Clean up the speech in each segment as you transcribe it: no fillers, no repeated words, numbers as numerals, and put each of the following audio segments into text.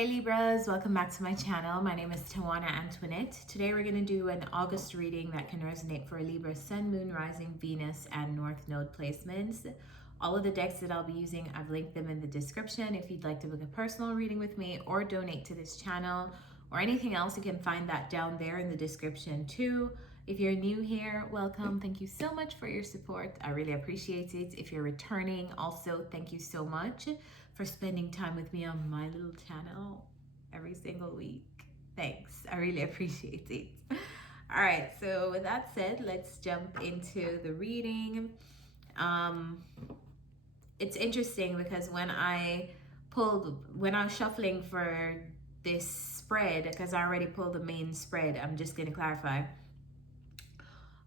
Hey Libras, welcome back to my channel. My name is Tawanantoinette. Today we're going to do an August reading that can resonate for Libra, Sun, Moon, Rising, Venus, and North Node placements. All of the decks that I'll be using, I've linked them in the description. If you'd like to book a personal reading with me or donate to this channel or anything else, you can find that down there in the description too. If you're new here, welcome. Thank you so much for your support. I really appreciate it. If you're returning, also thank you so much for spending time with me on my little channel every single week. Thanks. I really appreciate it. All right, so with that said, let's jump into the reading. It's interesting because when I was shuffling for this spread, because I already pulled the main spread, I'm just going to clarify.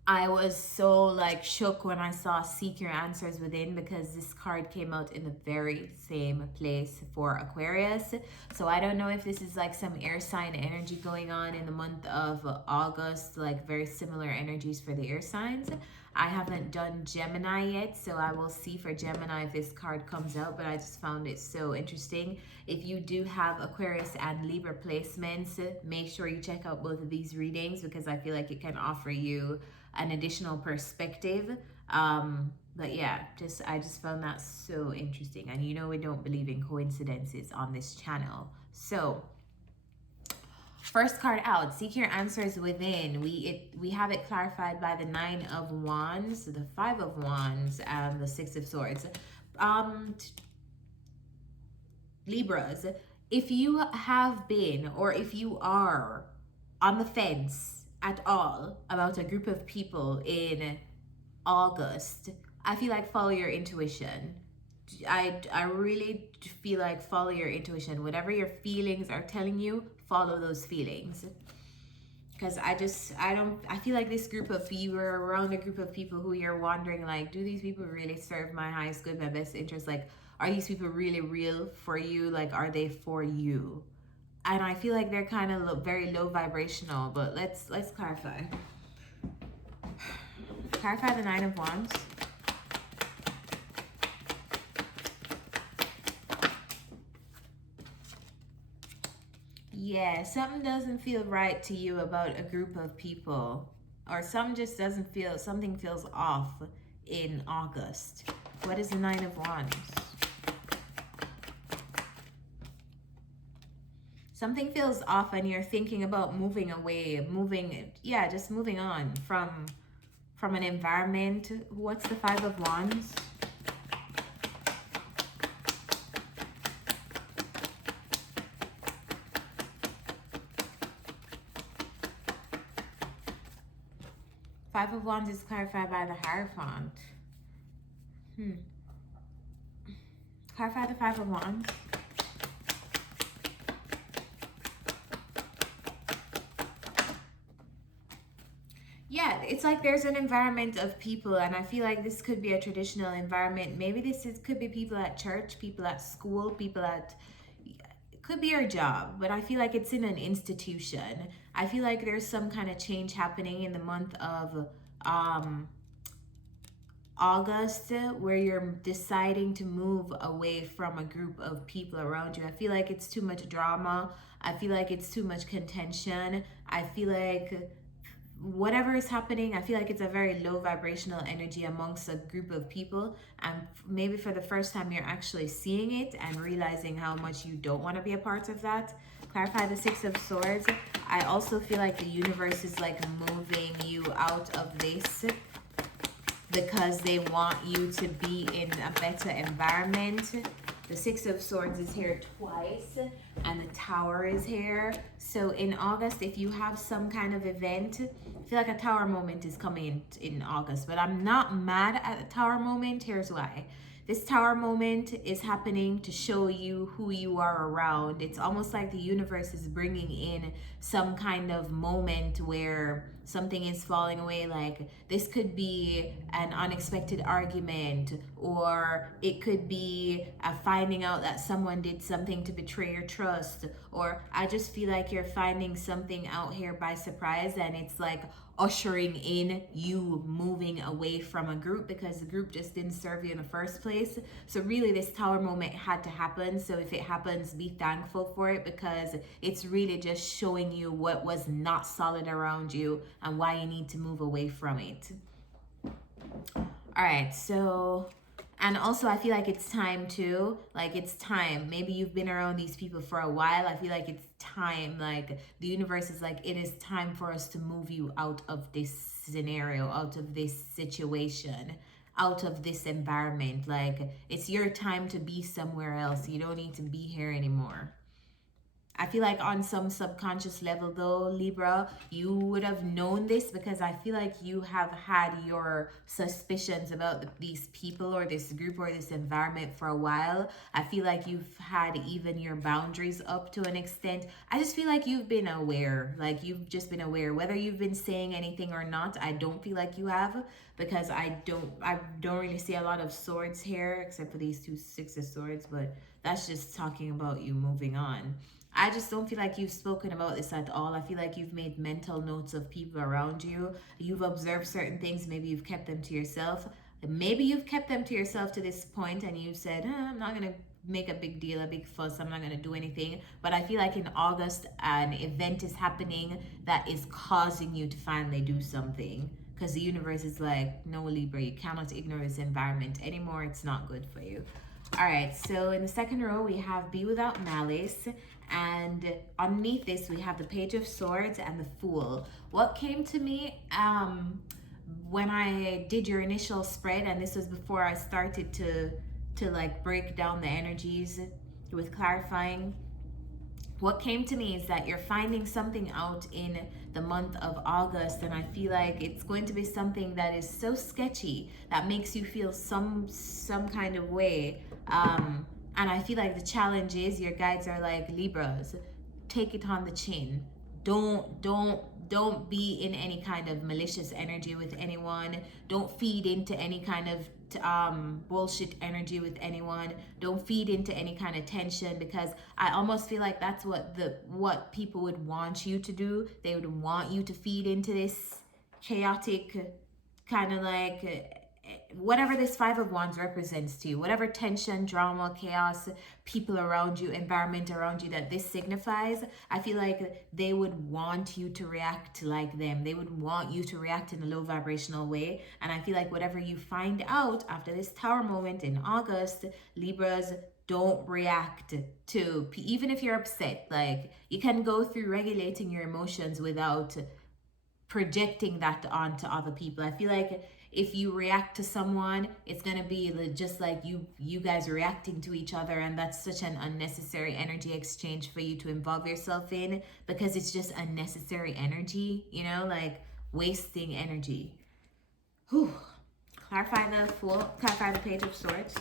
I was so like shook when I saw Seek Your Answers Within, because this card came out in the very same place for Aquarius. So I don't know if this is like some air sign energy going on in the month of August, like very similar energies for the air signs. I haven't done Gemini yet, so I will see for Gemini if this card comes out, but I just found it so interesting. If you do have Aquarius and Libra placements, make sure you check out both of these readings, because I feel like it can offer you an additional perspective. But yeah, I just found that so interesting. And you know, we don't believe in coincidences on this channel. So first card out, Seek Your Answers Within. We have it clarified by the Nine of Wands, the Five of Wands, and the Six of Swords. Libras, if you have been, or if you are on the fence at all about a group of people in August, I feel like follow your intuition. I really feel like follow your intuition. Whatever your feelings are telling you, follow those feelings. Because I feel like this group of you are around a group of people who you're wondering, like, do these people really serve my highest good, my best interest? Like, are these people really real for you? Like, are they for you? And I feel like they're kind of very low vibrational, but let's clarify. Clarify the Nine of Wands. Yeah, something doesn't feel right to you about a group of people, or something feels off in August. What is the Nine of Wands? Something feels off and you're thinking about moving away, just moving on from an environment. What's the Five of Wands? Five of Wands is clarified by the Hierophant. Clarify the Five of Wands. Yeah, it's like there's an environment of people, and I feel like this could be a traditional environment. Maybe could be people at church, people at school, it could be your job, but I feel like it's in an institution. I feel like there's some kind of change happening in the month of August, where you're deciding to move away from a group of people around you. I feel like it's too much drama. I feel like it's too much contention. I feel like whatever is happening, I feel like it's a very low vibrational energy amongst a group of people, and maybe for the first time you're actually seeing it and realizing how much you don't want to be a part of that. Clarify the Six of Swords. I also feel like the universe is like moving you out of this because they want you to be in a better environment. The Six of Swords is here twice, and the Tower is here. So in August, if you have some kind of event, I feel like a Tower moment is coming in August, but I'm not mad at the Tower moment. Here's why. This Tower moment is happening to show you who you are around. It's almost like the universe is bringing in some kind of moment where something is falling away. Like this could be an unexpected argument, or it could be a finding out that someone did something to betray your trust, or I just feel like you're finding something out here by surprise, and it's like ushering in you moving away from a group because the group just didn't serve you in the first place. So really this Tower moment had to happen. So if it happens, be thankful for it, because it's really just showing you what was not solid around you and why you need to move away from it. All right, so, and also I feel like it's time too. Like, it's time. Maybe you've been around these people for a while. I feel like it's time. Like, the universe is like, it is time for us to move you out of this scenario, out of this situation, out of this environment. Like, it's your time to be somewhere else. You don't need to be here anymore. I feel like on some subconscious level though, Libra, you would have known this, because I feel like you have had your suspicions about these people or this group or this environment for a while. I feel like you've had even your boundaries up to an extent. I just feel like you've been aware, like you've just been aware. Whether you've been saying anything or not, I don't feel like you have, because I don't really see a lot of swords here except for these two Six of Swords, but that's just talking about you moving on. I just don't feel like you've spoken about this at all. I feel like you've made mental notes of people around you. You've observed certain things. Maybe you've kept them to yourself. Maybe you've kept them to yourself to this point and you've said, I'm not going to make a big deal, a big fuss. I'm not going to do anything. But I feel like in August, an event is happening that is causing you to finally do something. Because the universe is like, no, Libra, you cannot ignore this environment anymore. It's not good for you. All right, so in the second row, we have Be Without Malice. And underneath this, we have the Page of Swords and the Fool. What came to me when I did your initial spread, and this was before I started to like break down the energies with clarifying, what came to me is that you're finding something out in the month of August, and I feel like it's going to be something that is so sketchy that makes you feel some kind of way. And I feel like the challenge is your guides are like, Libras, take it on the chin. Don't be in any kind of malicious energy with anyone. Don't feed into any kind of bullshit energy with anyone. Don't feed into any kind of tension, because I almost feel like that's what people would want you to do. They would want you to feed into this chaotic kind of like whatever this Five of Wands represents to you, whatever tension, drama, chaos, people around you, environment around you that this signifies. I feel like they would want you to react like them. They would want you to react in a low vibrational way. And I feel like whatever you find out after this Tower moment in August, Libras, don't react to, even if you're upset. Like, you can go through regulating your emotions without projecting that onto other people. I feel like if you react to someone, it's gonna be just like you guys reacting to each other, and that's such an unnecessary energy exchange for you to involve yourself in, because it's just unnecessary energy, you know, like wasting energy. Whew. Clarify the Fool, clarify the Page of Swords.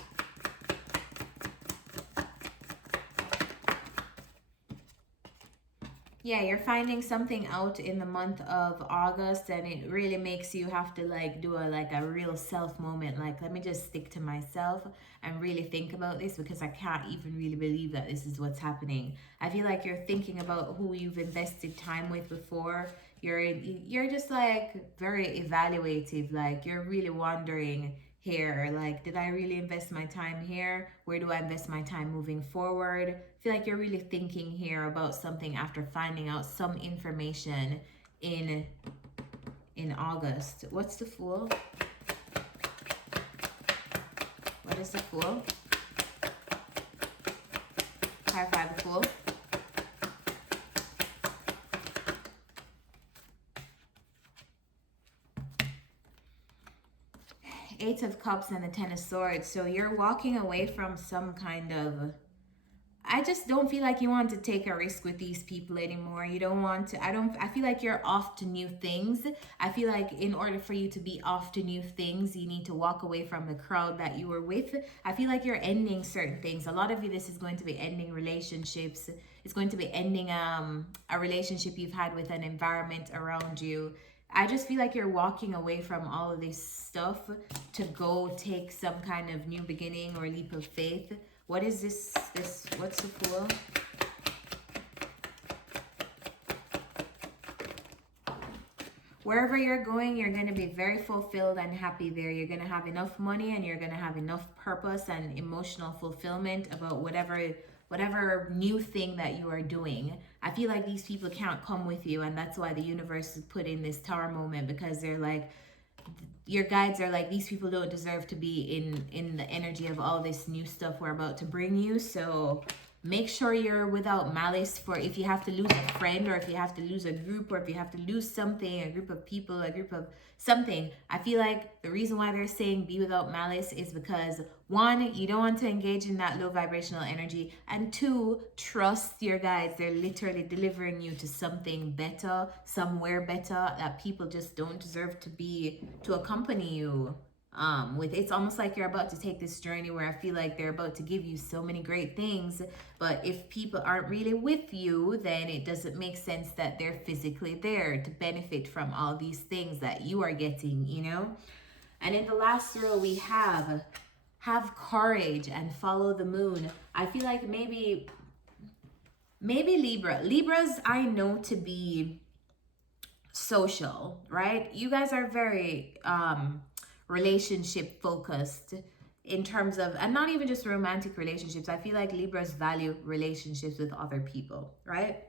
Yeah, you're finding something out in the month of August, and it really makes you have to like do a real self moment. Like, let me just stick to myself and really think about this, because I can't even really believe that this is what's happening. I feel like you're thinking about who you've invested time with before. You're just like very evaluative. Like, you're really wondering here, like, did I really invest my time here? Where do I invest my time moving forward? I feel like you're really thinking here about something after finding out some information in August. What's the Fool? What is the Fool? Clarify the Fool. Eight of Cups and the Ten of Swords. So you're walking away from some kind of, I just don't feel like you want to take a risk with these people anymore. You don't want to, I feel like you're off to new things. I feel like in order for you to be off to new things, you need to walk away from the crowd that you were with. I feel like you're ending certain things. A lot of you, this is going to be ending relationships. It's going to be ending a relationship you've had with an environment around you. I just feel like you're walking away from all of this stuff to go take some kind of new beginning or leap of faith. What is this, what's the Fool? Wherever you're going, you're going to be very fulfilled and happy there. You're going to have enough money and you're going to have enough purpose and emotional fulfillment about whatever new thing that you are doing. I feel like these people can't come with you, and that's why the universe is put in this tower moment, because they're like, your guides are like, these people don't deserve to be in the energy of all this new stuff we're about to bring you. So make sure you're without malice, for if you have to lose a friend, or if you have to lose a group, or if you have to lose something, a group of people, a group of something. I feel like the reason why they're saying be without malice is because, one, you don't want to engage in that low vibrational energy, and two, trust your guides. They're literally delivering you to something better, somewhere better, that people just don't deserve to accompany you with. It's almost like you're about to take this journey where I feel like they're about to give you so many great things, but if people aren't really with you, then it doesn't make sense that they're physically there to benefit from all these things that you are getting, you know. And in the last row we have courage and follow the moon. I feel like maybe Libras I know to be social, right? You guys are very relationship focused in terms of, and not even just romantic relationships. I feel like Libras value relationships with other people, right?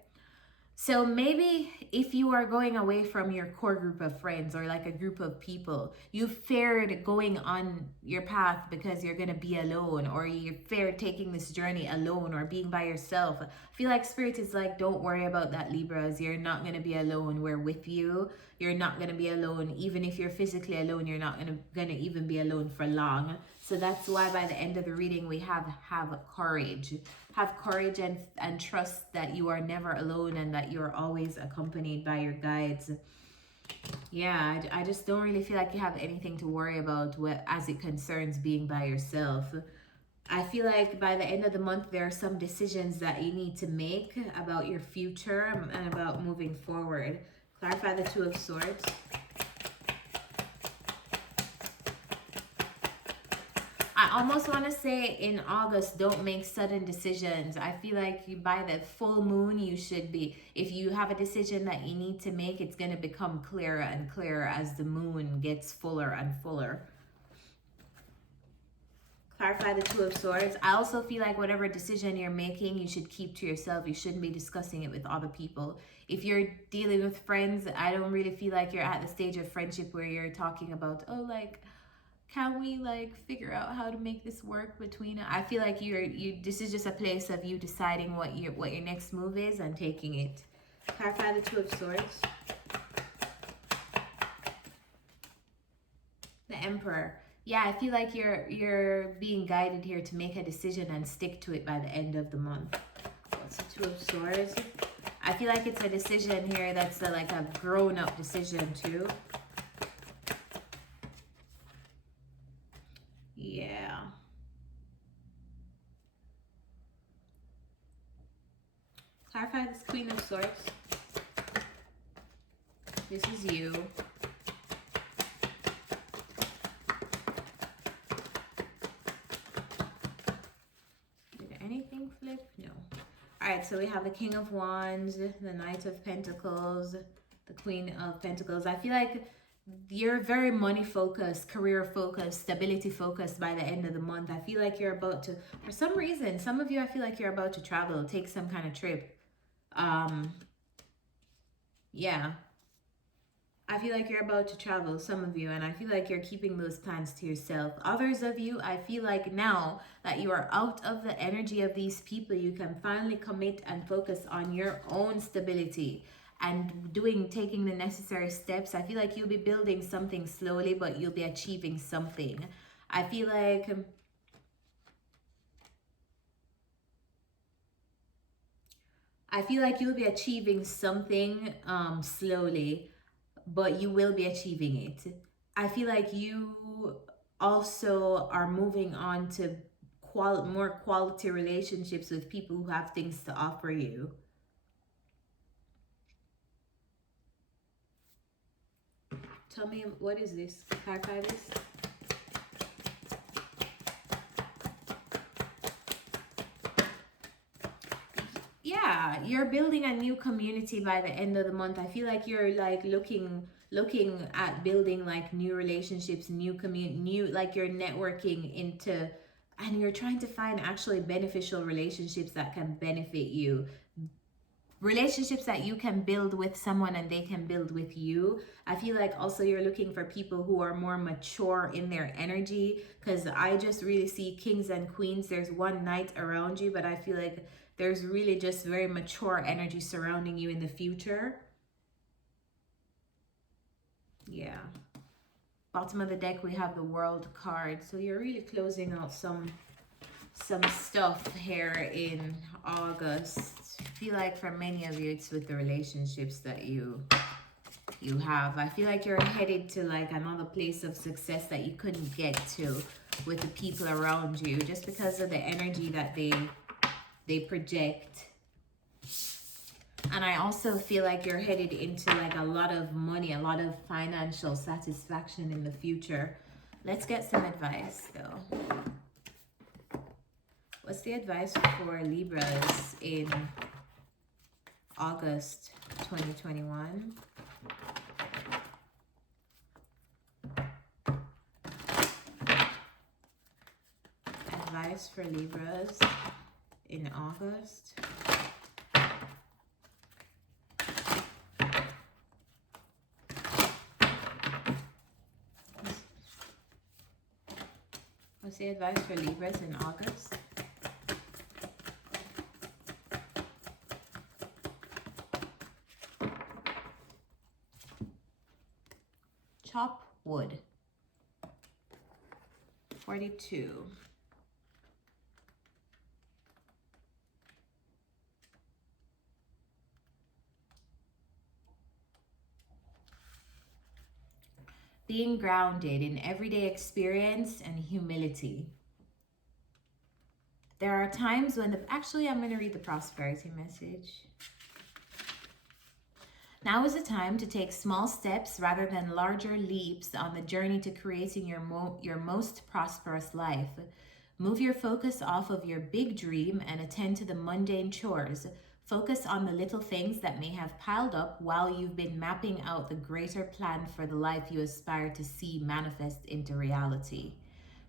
So maybe if you are going away from your core group of friends, or like a group of people, you feared going on your path because you're going to be alone, or you feared taking this journey alone or being by yourself. I feel like Spirit is like, don't worry about that, Libras. You're not going to be alone. We're with you. You're not going to be alone. Even if you're physically alone, you're not going to even be alone for long. So that's why by the end of the reading, we have courage. Have courage and trust that you are never alone, and that you're always accompanied by your guides. Yeah, I just don't really feel like you have anything to worry about as it concerns being by yourself. I feel like by the end of the month, there are some decisions that you need to make about your future and about moving forward. Clarify the Two of Swords. I almost want to say in August, don't make sudden decisions. I feel like by the full moon, you should be, if you have a decision that you need to make, it's going to become clearer and clearer as the moon gets fuller and fuller. Clarify the Two of Swords. I also feel like whatever decision you're making, you should keep to yourself. You shouldn't be discussing it with other people. If you're dealing with friends, I don't really feel like you're at the stage of friendship where you're talking about, oh, like, can we like figure out how to make this work between us? I feel like this is just a place of you deciding what your next move is and taking it. Clarify the Two of Swords. The Emperor. Yeah, I feel like you're being guided here to make a decision and stick to it by the end of the month. What's the Two of Swords? I feel like it's a decision here that's like a grown-up decision too. Yeah. Clarify this Queen of Swords. This is you. Did anything flip? No. Alright, so we have the King of Wands, the Knight of Pentacles, the Queen of Pentacles. I feel like you're very money focused, career focused, stability focused by the end of the month. I feel like you're about to, for some reason, some of you, I feel like you're about to travel, take some kind of trip. Yeah. I feel like you're about to travel, some of you, and I feel like you're keeping those plans to yourself. Others of you, I feel like now that you are out of the energy of these people, you can finally commit and focus on your own stability and taking the necessary steps. I feel like you'll be building something slowly, but you'll be achieving something. I feel like you'll be achieving something slowly, but you will be achieving it. I feel like you also are moving on to more quality relationships with people who have things to offer you. Tell me, what is this? Clarify this. Yeah, you're building a new community by the end of the month. I feel like you're like looking looking at building like new relationships, new like you're networking into, and you're trying to find actually beneficial relationships that can benefit you, relationships that you can build with someone and they can build with you. I feel like also you're looking for people who are more mature in their energy, because I just really see kings and queens. There's one knight around you, but I feel like there's really just very mature energy surrounding you in the future. Yeah. Bottom of the deck, we have the World card. So you're really closing out some stuff here in August. I feel like for many of you, it's with the relationships that you have. I feel like you're headed to like another place of success that you couldn't get to with the people around you, just because of the energy that they project. And I also feel like you're headed into like a lot of money, a lot of financial satisfaction in the future. Let's get some advice though. What's the advice for Libras in August 2021? Advice for Libras in August. What's the advice for Libras in August? Chop wood. 42. Being grounded in everyday experience and humility. There are times when actually, I'm going to read the prosperity message. Now is the time to take small steps rather than larger leaps on the journey to creating your most prosperous life. Move your focus off of your big dream and attend to the mundane chores. Focus on the little things that may have piled up while you've been mapping out the greater plan for the life you aspire to see manifest into reality.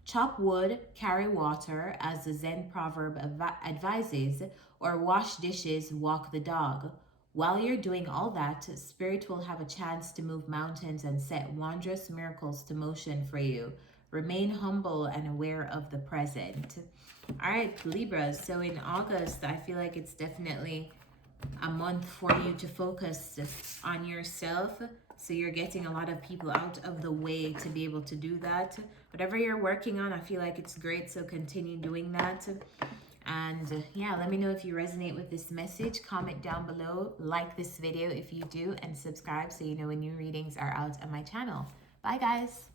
Chop wood, carry water, as the Zen proverb advises, or wash dishes, walk the dog. While you're doing all that, Spirit will have a chance to move mountains and set wondrous miracles to motion for you. Remain humble and aware of the present. All right, Libras. So in August, I feel like it's definitely a month for you to focus on yourself. So you're getting a lot of people out of the way to be able to do that. Whatever you're working on, I feel like it's great. So continue doing that. And yeah, let me know if you resonate with this message. Comment down below, like this video if you do, and subscribe so you know when new readings are out on my channel. Bye guys.